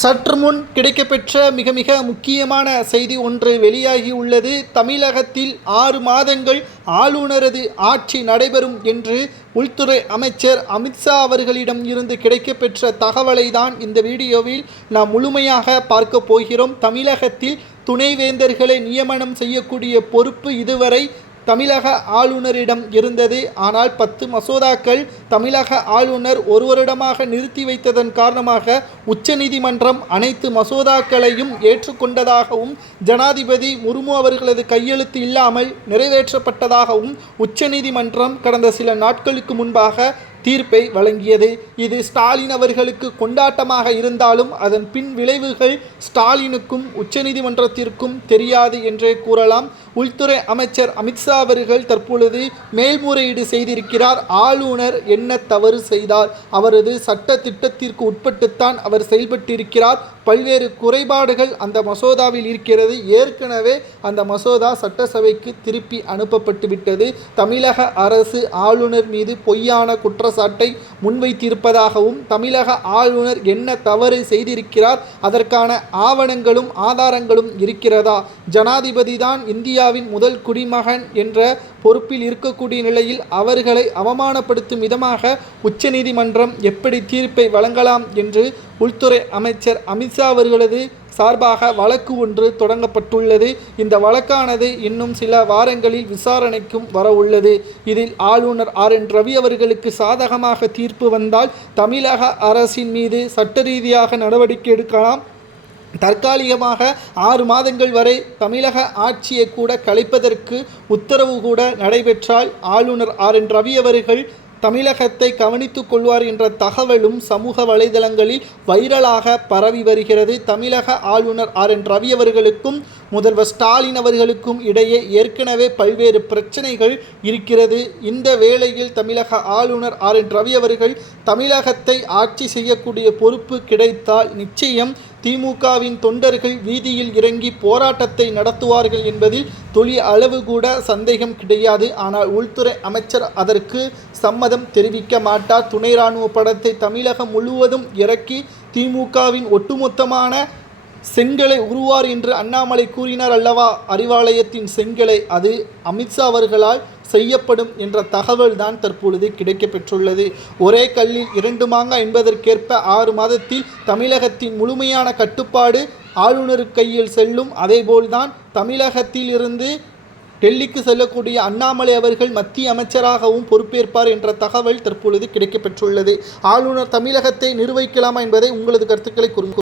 சற்று முன் கிடைக்கப்பெற்ற மிக மிக முக்கியமான செய்தி ஒன்று வெளியாகி உள்ளது. தமிழகத்தில் 6 மாதங்கள் ஆளுநரது ஆட்சி நடைபெறும் என்று உள்துறை அமைச்சர் அமித்ஷா அவர்களிடம் இருந்து கிடைக்கப்பெற்ற தகவலை தான் இந்த வீடியோவில் நாம் முழுமையாக பார்க்க போகிறோம். தமிழகத்தில் துணைவேந்தர்களை நியமனம் செய்யக்கூடிய பொறுப்பு இதுவரை தமிழக ஆளுநரிடம் இருந்தது. ஆனால் 10 மசோதாக்கள் தமிழக ஆளுநர் ஒரு வருடமாக நிறுத்தி வைத்ததன் காரணமாக உச்சநீதிமன்றம் அனைத்து மசோதாக்களையும் ஏற்றுக்கொண்டதாகவும் ஜனாதிபதி முர்மு அவர்களது கையெழுத்து இல்லாமல் நிறைவேற்றப்பட்டதாகவும் உச்சநீதிமன்றம் கடந்த சில நாட்களுக்கு முன்பாக தீர்ப்பை வழங்கியது. இது ஸ்டாலின் அவர்களுக்கு கொண்டாட்டமாக இருந்தாலும் அதன் பின் விளைவுகள் ஸ்டாலினுக்கும் உச்சநீதிமன்றத்திற்கும் தெரியாது என்றே கூறலாம். உள்துறை அமைச்சர் அமித்ஷா அவர்கள் தற்பொழுது மேல்முறையீடு செய்திருக்கிறார். ஆளுநர் என்ன தவறு செய்தார்? அவரது சட்ட திட்டத்திற்கு உட்பட்டுத்தான் அவர் செயல்பட்டிருக்கிறார். பல்வேறு குறைபாடுகள் அந்த மசோதாவில் இருக்கிறது. ஏற்கனவே அந்த மசோதா சட்டசபைக்கு திருப்பி அனுப்பப்பட்டு விட்டது. தமிழக அரசு ஆளுநர் மீது பொய்யான குற்றச்சாட்டை முன்வைத்திருப்பதாகவும் தமிழக ஆளுநர் என்ன தவறு செய்திருக்கிறார், அதற்கான ஆவணங்களும் ஆதாரங்களும் இருக்கிறதா, ஜனாதிபதி தான் இந்தியாவின் முதல் குடிமகன் என்ற பொறுப்பில் இருக்கக்கூடிய நிலையில் அவர்களை அவமானப்படுத்தும் விதமாக உச்சநீதிமன்றம் எப்படி தீர்ப்பை வழங்கலாம் என்று உள்துறை அமைச்சர் அமித்ஷா அவர்களது சார்பாக வழக்கு ஒன்று தொடங்கப்பட்டுள்ளது. இந்த வழக்கானது இன்னும் சில வாரங்களில் விசாரணைக்கும் வர உள்ளது. இதில் ஆளுநர் RN ரவி அவர்களுக்கு சாதகமாக தீர்ப்பு வந்தால் தமிழக அரசின் மீது சட்ட ரீதியாக நடவடிக்கை எடுக்கலாம். தற்காலிகமாக 6 மாதங்கள் வரை தமிழக ஆட்சியை கூட கலைப்பதற்கு உத்தரவு கூட நடைபெற்றால் ஆளுநர் RN ரவி அவர்கள் தமிழகத்தை கவனித்துக் கொள்வார் என்ற தகவலும் சமூக வலைதளங்களில் வைரலாக பரவி வருகிறது. தமிழக ஆளுநர் RN ரவி அவர்களுக்கும் முதல்வர் ஸ்டாலின் அவர்களுக்கும் இடையே ஏற்கனவே பல்வேறு பிரச்சனைகள் இருக்கிறது. இந்த வேளையில் தமிழக ஆளுநர் RN ரவி அவர்கள் தமிழகத்தை ஆட்சி செய்யக்கூடிய பொறுப்பு கிடைத்தால் நிச்சயம் திமுகவின் தொண்டர்கள் வீதியில் இறங்கி போராட்டத்தை நடத்துவார்கள் என்பதில் துளி அளவு கூட சந்தேகம் கிடையாது. ஆனால் உள்துறை அமைச்சர் அதற்கு சம்மதம் தெரிவிக்க மாட்டார். துணை இராணுவ படத்தை தமிழகம் முழுவதும் இறக்கி திமுகவின் ஒட்டுமொத்தமான செங்கலை உருவார் என்று அண்ணாமலை கூறினார் அல்லவா? அறிவாலயத்தின் செங்கலை அது அமித்ஷா அவர்களால் செய்யப்படும் என்ற தகவல் தான் தற்பொழுது கிடைக்கப்பெற்றுள்ளது. ஒரே கல்லில் 2 மாங்காய் என்பதற்கேற்ப 6 மாதத்தில் தமிழகத்தின் முழுமையான கட்டுப்பாடு ஆளுநர் கையில் செல்லும். அதேபோல்தான் தமிழகத்தில் இருந்து டெல்லிக்கு செல்லக்கூடிய அண்ணாமலை அவர்கள் மத்திய அமைச்சராகவும் பொறுப்பேற்பார் என்ற தகவல் தற்பொழுது கிடைக்கப்பெற்றுள்ளது. ஆளுநர் தமிழகத்தை நிர்வகிக்கலாமா என்பதை உங்களது கருத்துக்களை கூறுங்கள்.